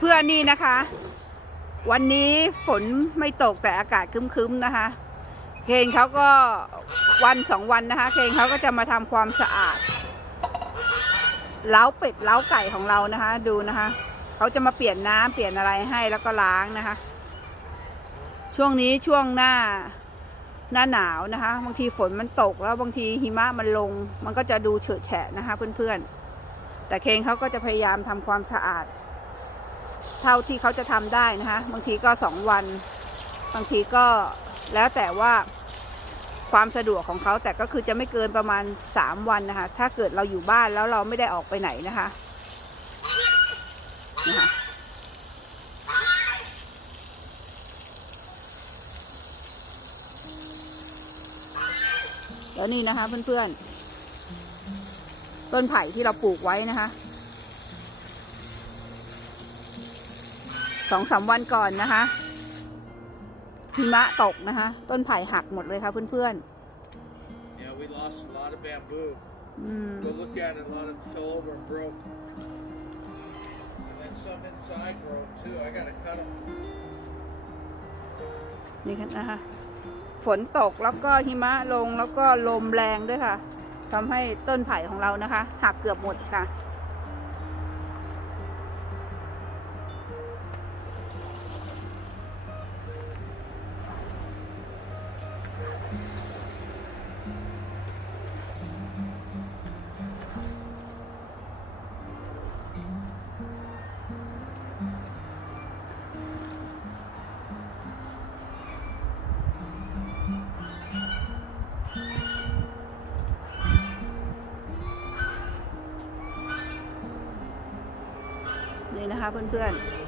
เพื่อนๆนี่นะคะ วันนี้ฝนไม่ตกแต่อากาศคึ้มๆนะคะ เคนเขาก็วันสองวันนะคะ เคนเขาก็จะมาทำความสะอาด เล้าเป็ดเล้าไก่ของเรานะคะ ดูนะคะ เขาจะมาเปลี่ยนน้ำเปลี่ยนอะไรให้แล้วก็ล้างนะคะ ช่วงนี้ช่วงหน้าหน้าหนาวนะคะ บางทีฝนมันตกแล้วบางทีหิมะมันลง มันก็จะดูเฉอะแฉะนะคะ เพื่อนๆ แต่เคนเขาก็จะพยายามทำความสะอาด เท่าที่เขาจะทำได้นะคะบางทีก็สองวัน บางทีก็แล้วแต่ว่าความสะดวกของเขาแต่ก็คือจะไม่เกินประมาณสามวันนะคะ ถ้าเกิดเราอยู่บ้านแล้วเราไม่ได้ออกไปไหนนะคะนะคะแล้วนี่นะคะเพื่อนๆต้นไผ่ที่เราปลูกไว้นะคะ สองสามวันก่อนนะคะหิมะตกนะคะ ต้นไผ่หักหมดเลยค่ะเพื่อน Yeah, we lost a lot of bamboo. ๆอืม Go look at it, a lot of it fell over and broke. And then some inside broke too. I gotta cut them. นี่ค่ะนะคะ ฝนตกแล้วก็หิมะลงแล้วก็ลมแรงด้วยค่ะทำให้ต้นไผ่ของเรานะคะ หักเกือบหมดค่ะ นี่นะคะเพื่อนๆ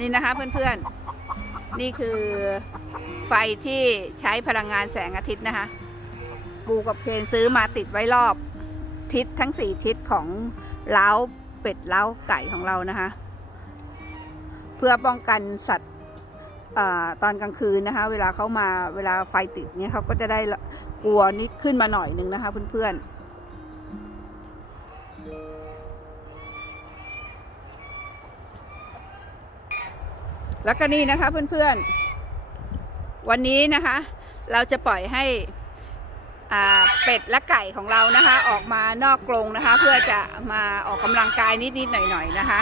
นี่นะคะเพื่อนๆ นี่คือไฟที่ใช้พลังงานแสงอาทิตย์นะคะปูกับเคนซื้อมาติดไว้รอบทิศทั้งสี่ทิศของเล้าเป็ดเล้าไก่ของเรานะคะ เพื่อป้องกันสัตว์ตอนกลางคืนนะคะ เวลาเขามาเวลาไฟติดเนี่ยเขาก็จะได้กลัวนิดขึ้นมาหน่อยนึงนะคะเพื่อนๆ แล้วก็นี่นะคะเพื่อนๆ วันนี้นะคะ เราจะปล่อยให้เป็ดและไก่ของเรานะคะ ออกมานอกกรงนะคะ เพื่อจะมาออกกำลังกายนิดๆหน่อยๆนะคะ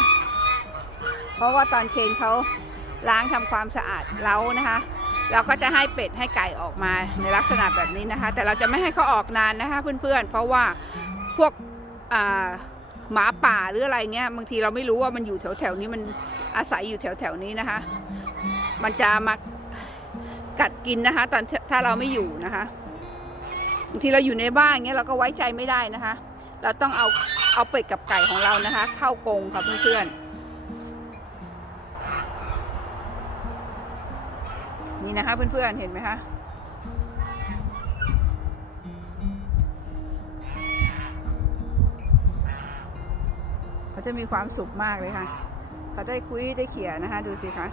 เพราะว่าตอนเคนเขาล้างทำความสะอาดเล้านะคะ เราก็จะให้เป็ดให้ไก่ออกมาในลักษณะแบบนี้นะคะ แต่เราจะไม่ให้เขาออกนานนะคะ เพื่อนๆ เพราะว่าพวกหมาป่าหรืออะไรเงี้ยบางทีเราไม่รู้ว่ามันอยู่แถวๆนี้มัน อาศัยอยู่แถวๆนี้นะคะ มันจะมากัดกินนะคะ ตอนถ้าเราไม่อยู่นะคะบางทีเราอยู่ในบ้านเงี้ยเราก็ไว้ใจไม่ได้นะคะ เราต้องเอาเอาเป็ดกับไก่ของเรานะคะ เข้ากรงค่ะเพื่อนๆนี่นะคะเพื่อนๆเห็นไหมคะเขาจะมีความสุขมากเลยค่ะ เขาได้คุยได้เขี่ยนะคะ ดูสิคะ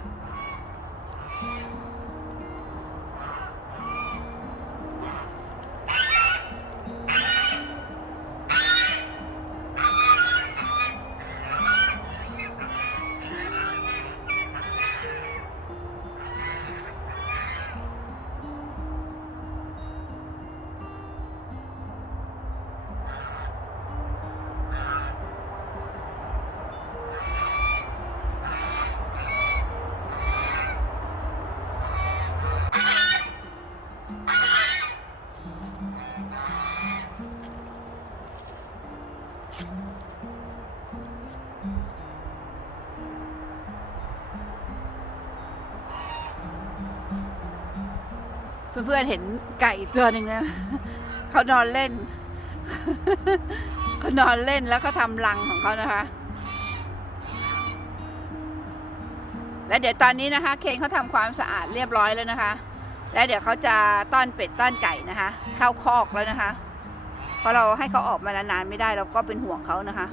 เพื่อนๆเห็นไก่ตัวหนึ่งนะเขานอนเล่นเขานอนเล่นแล้วเขาทำรังของเขานะคะ แล้วเดี๋ยวตอนนี้นะคะ เคนเขาทำความสะอาดเรียบร้อยแล้วนะคะ แล้วเดี๋ยวเขาจะต้อนเป็ดต้อนไก่นะคะ เข้าคอกแล้วนะคะ เพราะเราให้เขาออกมานานๆไม่ได้เราก็เป็นห่วงเขานะคะ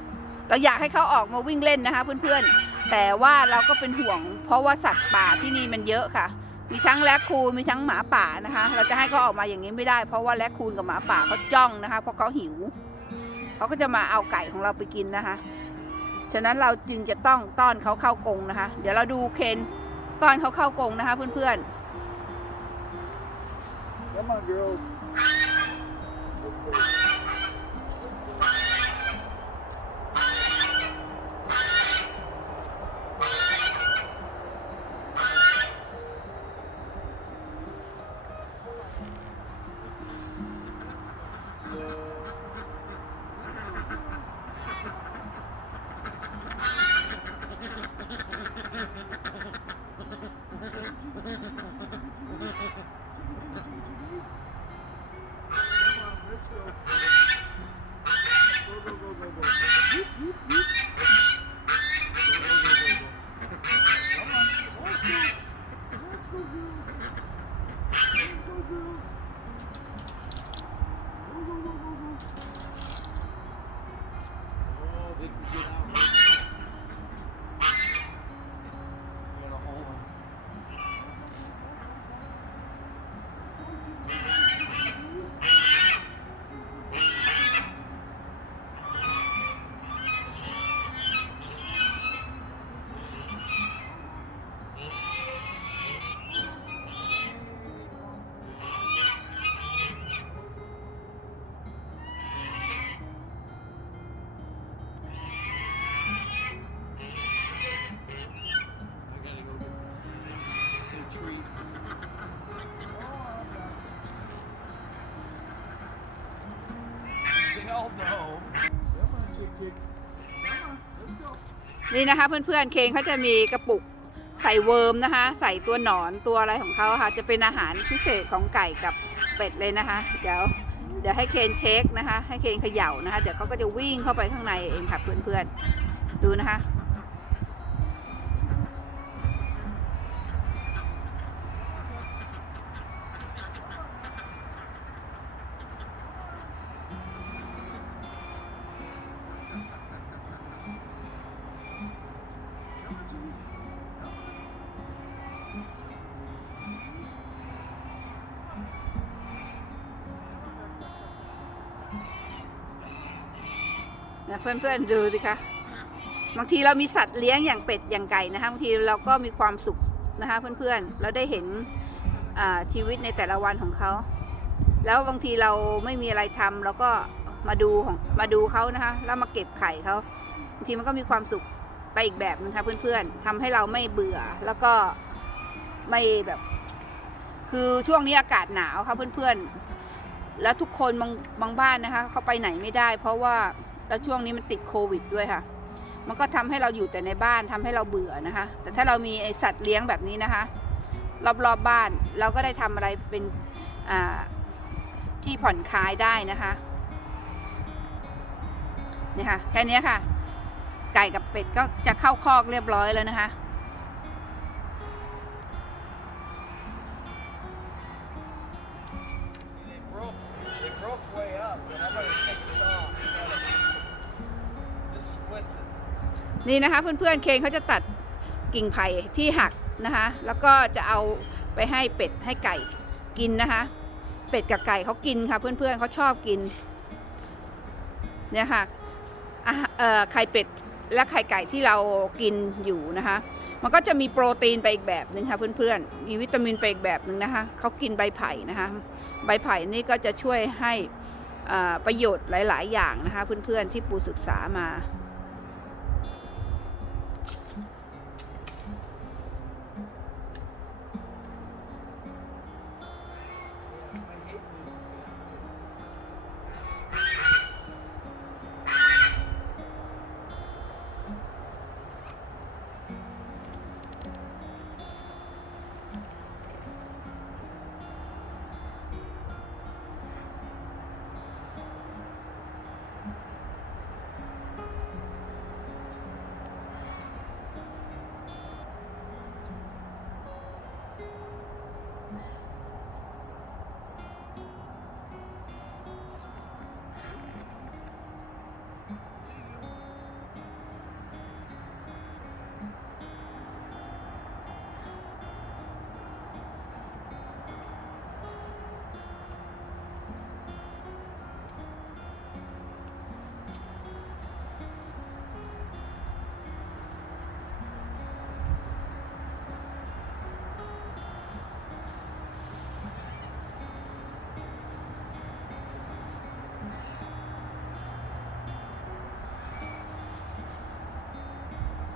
เราอยากให้เขาออกมาวิ่งเล่นนะคะ เพื่อนๆแต่ว่าเราก็เป็นห่วง เพราะว่าสัตว์ป่าที่นี่มันเยอะค่ะ มีทั้งแรคคูนมีทั้งหมาป่านะคะ เราจะให้เขาออกมาอย่างนี้ไม่ได้ เพราะว่าแรคคูนกับหมาป่าเขาจ้องนะคะ เพราะเขาหิวเขาก็จะมาเอาไก่ของเราไปกินนะคะ ฉะนั้นเราจึงจะต้องต้อนเขาเข้ากรงนะคะ เดี๋ยวเราดูเคนต้อนเขาเข้ากรงนะคะ เพื่อนๆ Come on, girls. นี่นะคะเพื่อนๆ เคนเขาจะมีกระปุกใส่เวิร์มนะคะ ใส่ตัวหนอนตัวอะไรของเขาค่ะ จะเป็นอาหารพิเศษของไก่กับเป็ดเลยนะคะ เดี๋ยวเดี๋ยวให้เคนเช็คนะคะ ให้เคนเขย่านะคะ เดี๋ยวเขาก็จะวิ่งเข้าไปข้างในเองค่ะเพื่อนๆ ดูนะคะ นะเพื่อนๆดูสิคะบางทีเรามีสัตว์เลี้ยงอย่างเป็ดอย่างไก่นะคะบางทีเราก็มีความสุขนะคะ เพื่อนๆเราได้เห็นชีวิตในแต่ละวันของเขาแล้วบางทีเราไม่มีอะไรทำเราก็มาดูของมาดูเขานะคะแล้วมาเก็บไข่เขาบางทีมันก็มีความสุขไปอีกแบบนึงค่ะเพื่อนๆทำให้เราไม่เบื่อแล้วก็ไม่แบบ คือช่วงนี้อากาศหนาวค่ะเพื่อนๆแล้วทุกคนบางบางบ้านนะคะเขาไปไหนไม่ได้ เพราะว่า แล้วช่วงนี้มันติดโควิดด้วยค่ะ มันก็ทำให้เราอยู่แต่ในบ้านทำให้เราเบื่อนะคะ แต่ถ้าเรามีไอสัตว์เลี้ยงแบบนี้นะคะ รอบๆบบ้านเราก็ได้ทำอะไรเป็นที่ผ่อนคลายได้นะคะนี่ค่ะแค่นี้ค่ะ ไก่กับเป็ดก็จะเข้าคอกเรียบร้อยแล้วนะคะ นี่นะคะ เพื่อนๆเคนเขาจะตัดกิ่งไผ่ที่หักนะคะ แล้วก็จะเอาไปให้เป็ดให้ไก่กินนะคะ เป็ดกับไก่เขากินค่ะ เพื่อนๆเขาชอบกิน เนี่ยค่ะไข่เป็ดและไข่ไก่ที่เรากินอยู่นะคะ มันก็จะมีโปรตีนไปอีกแบบหนึ่งค่ะเพื่อนๆ มีวิตามินไปอีกแบบหนึ่งนะคะเขากินใบไผ่นะคะ ใบไผ่นี่ก็จะช่วยให้ประโยชน์หลาย ๆ อย่างนะคะ เพื่อนๆที่ปูศึกษามา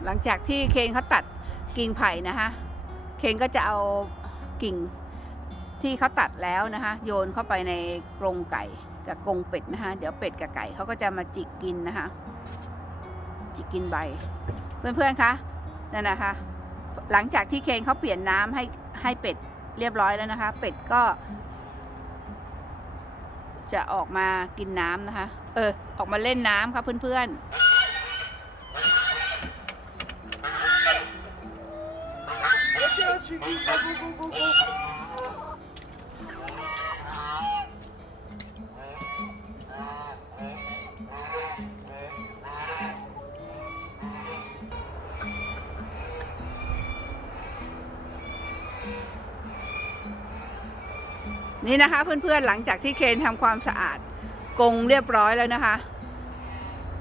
หลังจากที่เคนเขาตัดกิ่งไผ่นะคะเคนก็จะเอากิ่งที่เขาตัดแล้วนะคะโยนเข้าไปในกรงไก่กับกรงเป็ดนะคะเดี๋ยวเป็ดกับไก่เขาก็จะมาจิกกินนะคะจิกกินใบ เพื่อนๆคะนั่นนะคะ หลังจากที่เคนเขาเปลี่ยนน้ำให้ให้เป็ดเรียบร้อยแล้วนะคะ เป็ดก็ จะออกมากินน้ำนะคะ เออ ออกมาเล่นน้ำค่ะเพื่อนๆ Watch out, Chicky. Go, go, go, go, go. นี่นะคะเพื่อนๆหลังจากที่เคนทำความสะอาดกรงเรียบร้อยแล้วนะคะ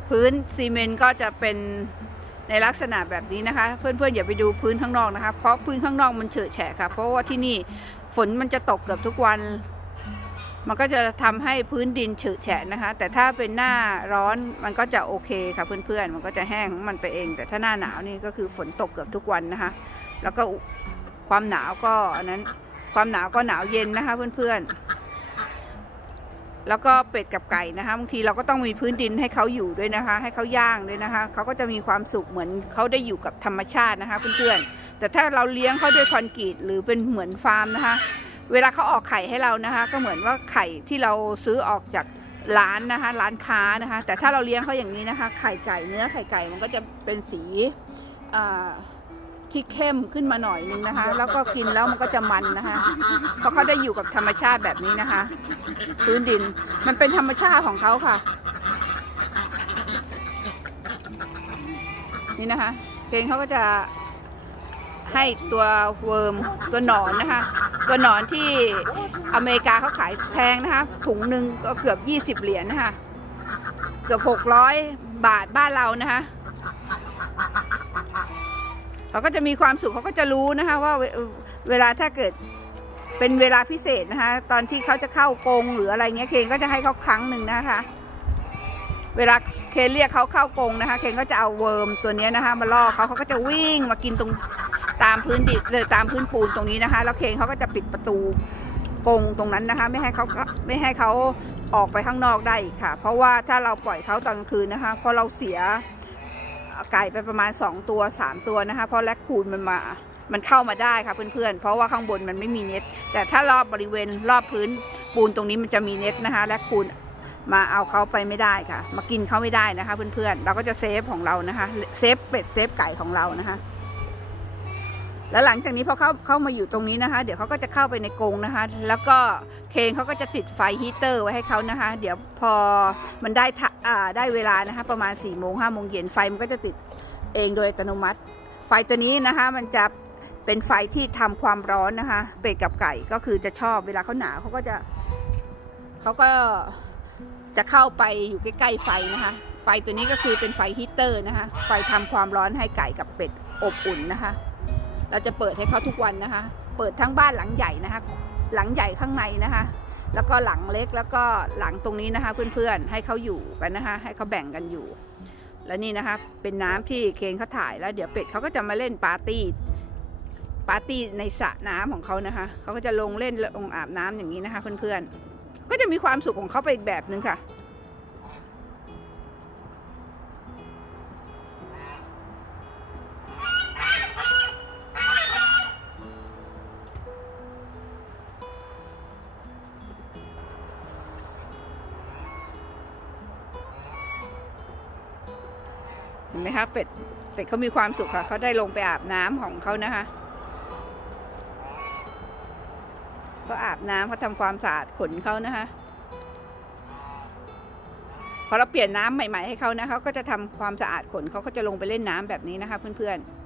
พื้นซีเมนต์ก็จะเป็น ในลักษณะแบบนี้นะคะ เพื่อนๆอย่าไปดูพื้นข้างนอกนะคะ เพราะพื้นข้างนอกมันเฉอะแฉะค่ะ เพราะว่าที่นี่ฝนมันจะตกเกือบทุกวัน มันก็จะทำให้พื้นดินเฉอะแฉะนะคะ แต่ถ้าเป็นหน้าร้อนมันก็จะโอเคค่ะเพื่อนๆมันก็จะแห้งของมันไปเอง แต่ถ้าหน้าหนาวนี่ก็คือฝนตกเกือบทุกวันนะคะ แล้วก็ความหนาวก็อันนั้นความหนาวก็หนาวเย็นนะคะเพื่อนๆ แล้วก็เป็ดกับไก่นะคะบางทีเราก็ต้องมีพื้นดินให้เขาอยู่ด้วยนะคะ ให้เขาย่างด้วยนะคะเขาก็จะมีความสุขเหมือนเขาได้อยู่กับธรรมชาตินะคะเพื่อนๆแต่ถ้าเราเลี้ยงเขาด้วยคอนกรีตหรือเป็นเหมือนฟาร์มนะคะ เวลาเขาออกไข่ให้เรานะคะ ก็เหมือนว่าไข่ที่เราซื้อออกจากร้านนะคะ ร้านค้านะคะ แต่ถ้าเราเลี้ยงเขาอย่างนี้นะคะ ไข่ไก่เนื้อไข่ไก่มันก็จะเป็นสีอ่า ที่เข้มขึ้นมาหน่อยนึงนะคะ แล้วก็กินแล้วมันก็จะมันนะคะ เพราะเขาได้อยู่กับธรรมชาติแบบนี้นะคะ พื้นดินมันเป็นธรรมชาติของเขาค่ะ นี่นะคะเพลงเขาก็จะให้ตัวเวิร์มตัวหนอนนะคะ ตัวหนอนที่อเมริกาเขาขายแพงนะคะ ถุงหนึ่งก็เกือบ 20 เหรียญนะคะ เกือบ 600 บาทบ้านเรานะคะ เขาก็จะมีความสุขเขาก็จะรู้นะคะว่าเวลาถ้าเกิดเป็นเวลาพิเศษนะคะ ตอนที่เขาจะเข้ากงหรืออะไรเงี้ยเคนก็จะให้เขาครั้งหนึ่งนะคะ เวลาเคนเรียกเขาเข้ากงนะคะ เคนก็จะเอาเวิร์มตัวนี้นะคะ มาล่อเขาเขาก็จะวิ่งมากินตรงตามพื้นดินเลยตามพื้นปูนตรงนี้นะคะ แล้วเคนเขาก็จะปิดประตูกงตรงนั้นนะคะ ไม่ให้เขาไม่ให้เขาออกไปข้างนอกได้ค่ะ เพราะว่าถ้าเราปล่อยเขาตอนกลางคืนนะคะพอเราเสีย ไก่ไปประมาณ 2 ตัว 3 ตัวนะคะ เพราะแรคคูนมันมา มันเข้ามาได้ค่ะเพื่อนๆ เพราะว่าข้างบนมันไม่มีเน็ต แต่ถ้ารอบบริเวณรอบพื้นปูนตรงนี้มันจะมีเน็ตนะคะแรคคูนมาเอาเขาไปไม่ได้ค่ะ มากินเขาไม่ได้นะคะ เพื่อนๆ เราก็จะเซฟของเรานะคะ เซฟเป็ดเซฟไก่ของเรานะคะ แล้วหลังจากนี้พอเข้าเข้ามาอยู่ตรงนี้นะคะ เดี๋ยวเขาก็จะเข้าไปในกรงนะคะ แล้วก็เคนเขาก็จะติดไฟฮีเตอร์ไว้ให้เขานะคะ เดี๋ยวพอมันได้ได้เวลานะคะ ประมาณ4ี่โมงห้าโมงเย็นไฟมันก็จะติดเองโดยอัตโนมัติ ไฟตัวนี้นะคะ มันจะเป็นไฟที่ทำความร้อนนะคะ เป็ดกับไก่ก็คือจะชอบเวลาเขาหนาวเขาก็จะเขาก็จะเข้าไปอยู่ใกล้ๆไฟนะคะ ไฟตัวนี้ก็คือเป็นไฟฮีเตอร์นะคะ ไฟทำความร้อนให้ไก่กับเป็ดอบอุ่นนะคะ เราจะเปิดให้เขาทุกวันนะคะ เปิดทั้งบ้านหลังใหญ่นะคะ หลังใหญ่ข้างในนะคะ แล้วก็หลังเล็กแล้วก็หลังตรงนี้นะคะ เพื่อนๆให้เขาอยู่กันนะคะ ให้เขาแบ่งกันอยู่ แล้วนี่นะคะ เป็นน้ำที่เคนเขาถ่ายแล้วเดี๋ยวเป็ดเขาก็จะมาเล่นปาร์ตี้ปาร์ตี้ในสระน้ำของเขานะคะเขาก็จะลงเล่นลงอาบน้ำอย่างนี้นะคะ เพื่อนๆก็จะมีความสุขของเขาไปอีกแบบหนึ่งค่ะ เป็ด เป็ดเขามีความสุขค่ะ เขาได้ลงไปอาบน้ำของเขานะคะเขาอาบน้ำเขาทำความสะอาดขนเขานะคะพอเราเปลี่ยนน้ำใหม่ ๆ ให้เขานะเขาก็จะทำความสะอาดขนเขาก็จะลงไปเล่นน้ำแบบนี้นะคะ เพื่อนๆ